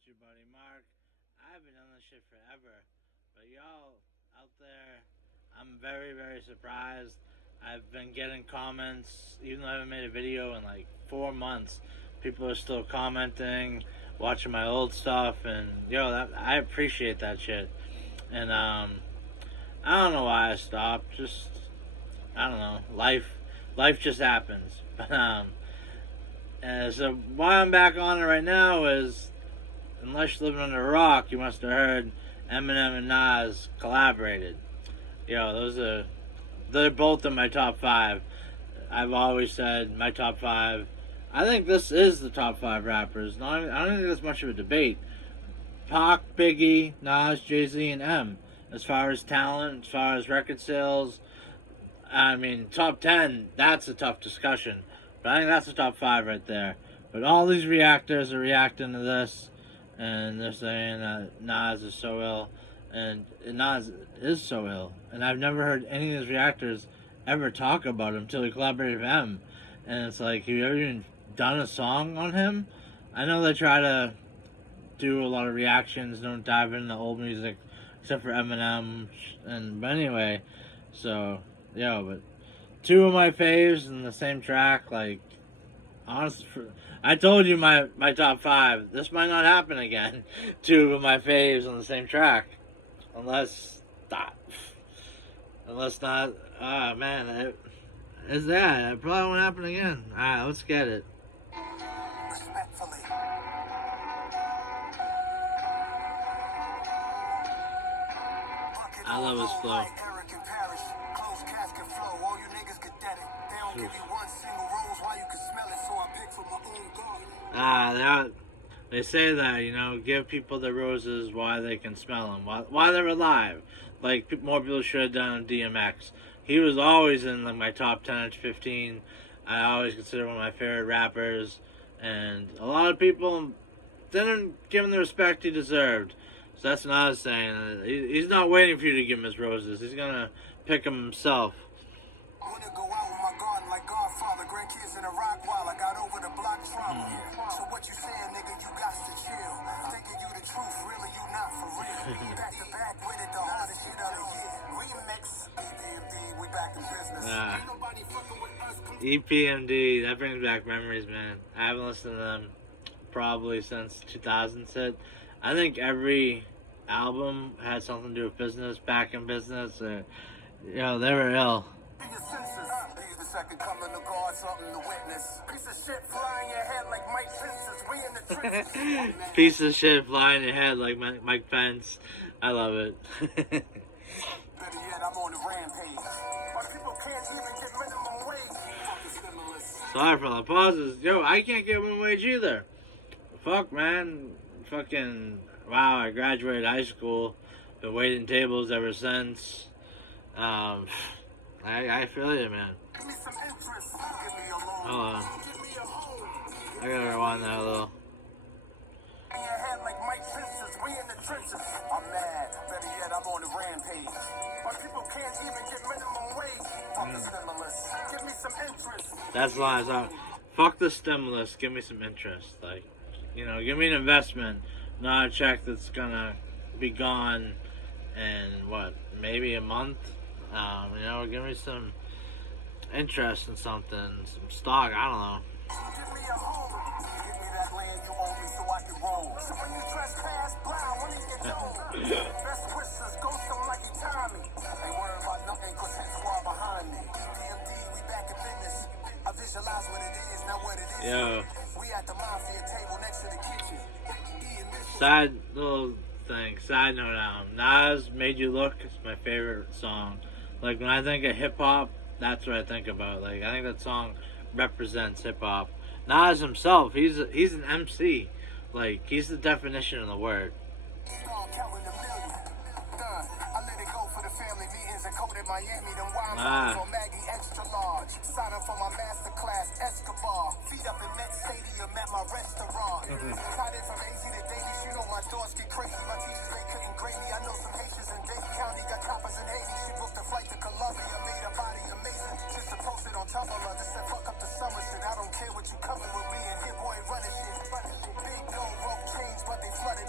with you, buddy Mark. I've been on this shit forever, but y'all out there, I'm very, very surprised. I've been getting comments, even though I haven't made a video in like 4 months. People are still commenting, watching my old stuff, and I appreciate that shit. And I don't know why I stopped. Just I don't know. Life just happens. But so why I'm back on it right now is, unless you're living under a rock, you must have heard Eminem and Nas collaborated. They're both in my top five. I've always said my top five. I think this is the top five rappers. I don't think there's much of a debate. Pac, Biggie, Nas, Jay Z, and M. As far as talent, as far as record sales, I mean, top 10, that's a tough discussion. But I think that's the top five right there. But all these reactors are reacting to this, and they're saying that Nas is so ill. And Nas is so ill. And I've never heard any of these reactors ever talk about him until he collaborated with him. And it's like, have you ever even done a song on him? I know they try to do a lot of reactions, don't dive into old music, except for Eminem. But anyway, so, but two of my faves in the same track, like, honestly, I told you my top five. This might not happen again. Two of my faves on the same track. Unless not, man, is that? It probably won't happen again. Alright, let's get it. I love his flow. They say that, give people the roses while they can smell them, while they're alive. Like, more people should have done DMX. He was always in like my top 10 to 15. I always consider one of my favorite rappers. And a lot of people didn't give him the respect he deserved. So that's what I was saying. He's not waiting for you to give him his roses. He's going to pick them himself. I wanna go out with my garden like Godfather, grandkids in a rock while I got over the block trauma. So what you saying, nigga, you got to chill. Thinking you the truth, really you not for real. Back to back with it, the hardest shit of the year. Remix, EPMD, we back in business. Ain't nobody fucking with us. EPMD, that brings back memories, man. I haven't listened to them probably since 2000 hit. I think every album had something to do with business, back in business. They were ill. Second coming to guard something to witness. Piece of shit flying your head like Mike Pence's. We in the trenches. Piece of shit flying your head like Mike Pence. I love it. Better yet, I'm on the rampage. But people can't even get minimum wage. Sorry for the pauses. I can't get minimum wage either. Fuck, man. Fucking, wow, I graduated high school. Been waiting tables ever since. I feel you, man. Hold on. I gotta rewind that a little. I'm mad. Better yet, I'm on the rampage. But people can't even get minimum wage. Fuck the stimulus. Give me some interest. That's lies. Fuck the stimulus. Give me some interest. Like, give me an investment, not a check that's gonna be gone in maybe a month. Give me some interest in something, some stock, I don't know. Give me a home. Give me that land you own me so I can roll. So when you trespass, blind, when you get told. Best wishes, go some like you time me. Ain't worried about nothing, cause his squad behind me. DMD, we back in business. I visualize what it is, not what it is. We at the mafia table next to the kitchen. Side little thing, side note, Nas, Made You Look is my favorite song. Like, when I think of hip-hop, that's what I think about. Like, I think that song represents hip-hop. Nas himself, he's an MC. Like, he's the definition of the word. Fuck up the summer shit. I don't care what you coming with me and hit boy running shit. Big no rope change, but they flooded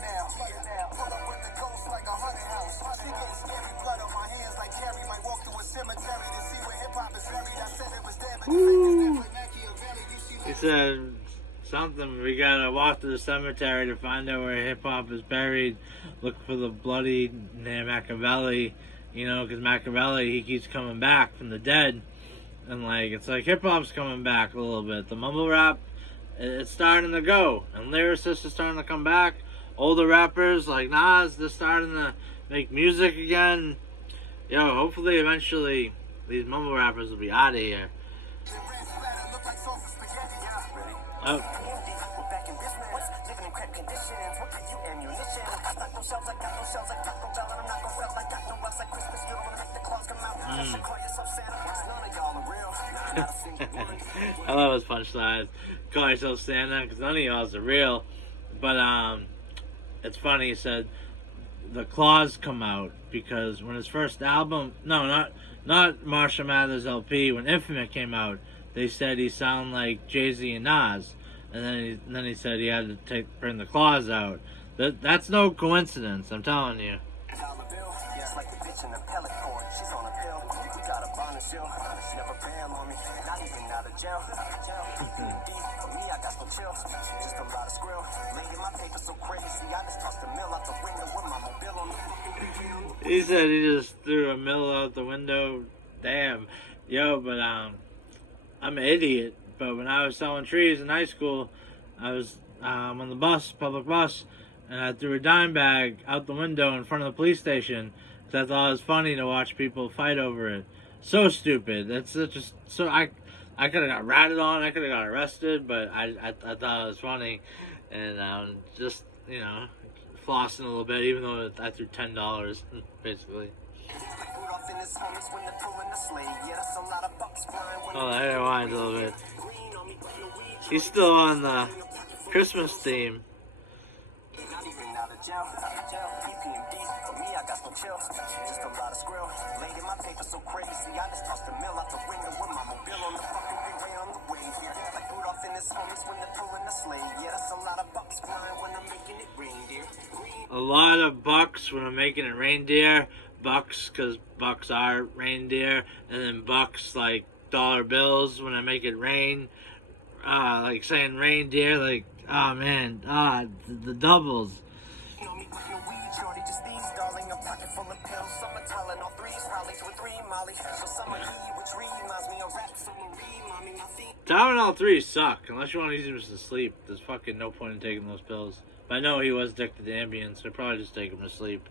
said something. We gotta walk to the cemetery to find out where hip hop is buried. Look for the bloody near Machiavelli, you know, because Machiavelli, he keeps coming back from the dead, and like it's like hip hop's coming back a little bit. The mumble rap, it's starting to go, and lyricists are starting to come back. Older rappers like Nas, they're starting to make music again. Yo, hopefully eventually these mumble rappers will be out of here. Oh. I love his punchlines. Call yourself Santa, because none of y'all's are real. But it's funny. He said the claws come out because when his first album, no, not Marshall Mathers LP, when Infinite came out, they said he sounded like Jay-Z and Nas, and then he said he had to bring the claws out. That's no coincidence, I'm telling you. He said he just threw a mill out the window. Damn. Yo, but I'm an idiot. But when I was selling trees in high school, I was on the bus, public bus, and I threw a dime bag out the window in front of the police station because I thought it was funny to watch people fight over it. So stupid. That's just so I could have got ratted on. I could have got arrested, but I thought it was funny, and just flossing a little bit, even though I threw $10 basically. Oh, I rewind a little bit. He's still on the Christmas theme. A lot of bucks when I'm making it reindeer. Bucks because bucks are reindeer, and then bucks like dollar bills when I make it rain. Like saying reindeer, like oh man, the doubles. Tylenol 3 suck unless you want to use them to sleep. There's fucking no point in taking those pills. But I know he was addicted to Ambien, so I'd probably just take him to sleep.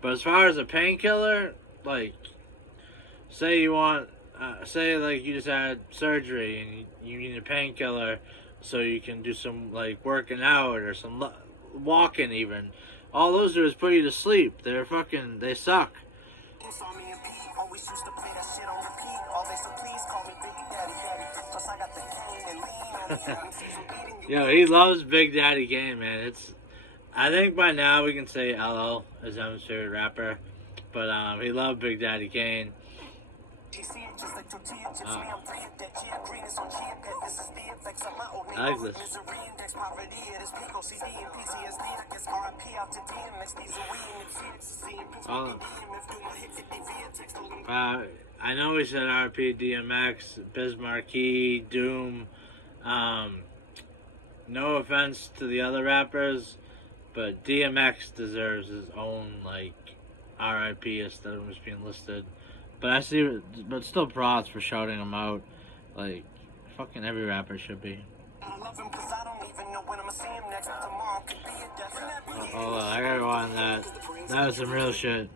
But as far as a painkiller, like, say you want, say like you just had surgery and you need a painkiller so you can do some like working out or some walking even. All those do is put you to sleep. They suck. Yo, he loves Big Daddy Kane, man. I think by now we can say LL is Em's favorite rapper, but he loved Big Daddy Kane. I like this. I know we said RP, DMX, Biz Markie, Doom. No offense to the other rappers, but DMX deserves his own like RIP instead of just being listed. But but still props for shouting him out. Like fucking every rapper should be. Hold on, I gotta go on that. That was some real shit.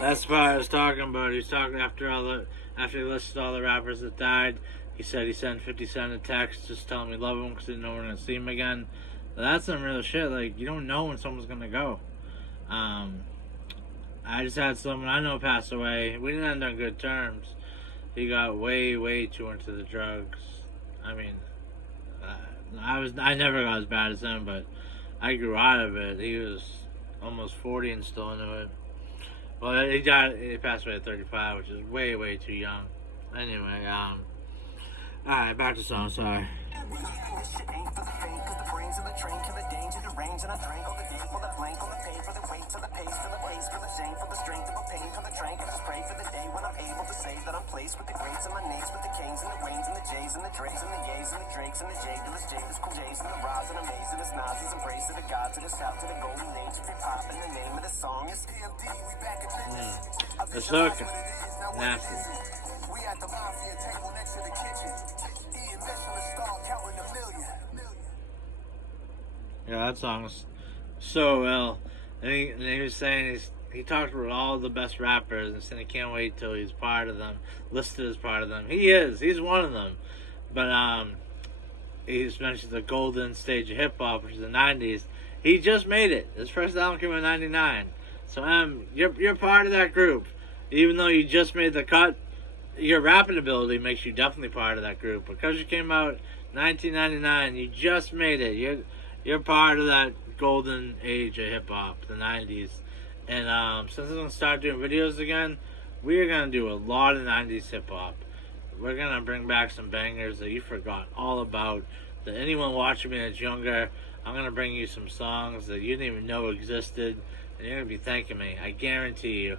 That's what I was talking about. He was talking after he listed all the rappers that died. He said he sent 50 Cent a text just telling me love him because he didn't know we're gonna see him again. But that's some real shit. Like you don't know when someone's gonna go. I just had someone I know pass away. We didn't end on good terms. He got way too into the drugs. I mean, I never got as bad as him, but I grew out of it. He was almost 40 and still into it. Well, he passed away at 35, which is way too young. Anyway, Alright, back to song, sorry. With the greats and my names, with the kings and the waynes and the jays and the drays and the yays and the drakes and the jadaless jadaless cool jays and the rise and amazing as Nas' embrace of the gods to the south to the golden age. If you pop in the name of the song, it's EMD, we back in business. It's looking nasty. We at the mafia table next to the kitchen. EMS on the star counting a million. Yeah, that song's so ill. And he was saying he talked about all the best rappers and said he can't wait till he's part of them, listed as part of them. He is. He's one of them. But he's mentioned the golden stage of hip hop, which is the '90s. He just made it. His first album came out in '99. So you're part of that group. Even though you just made the cut, your rapping ability makes you definitely part of that group. Because you came out 1999, you just made it. You're part of that golden age of hip hop, the '90s. And since I'm gonna start doing videos again, we're gonna do a lot of '90s hip hop. We're gonna bring back some bangers that you forgot all about. That anyone watching me that's younger, I'm gonna bring you some songs that you didn't even know existed, and you're gonna be thanking me. I guarantee you.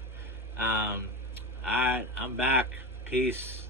Alright, I'm back. Peace.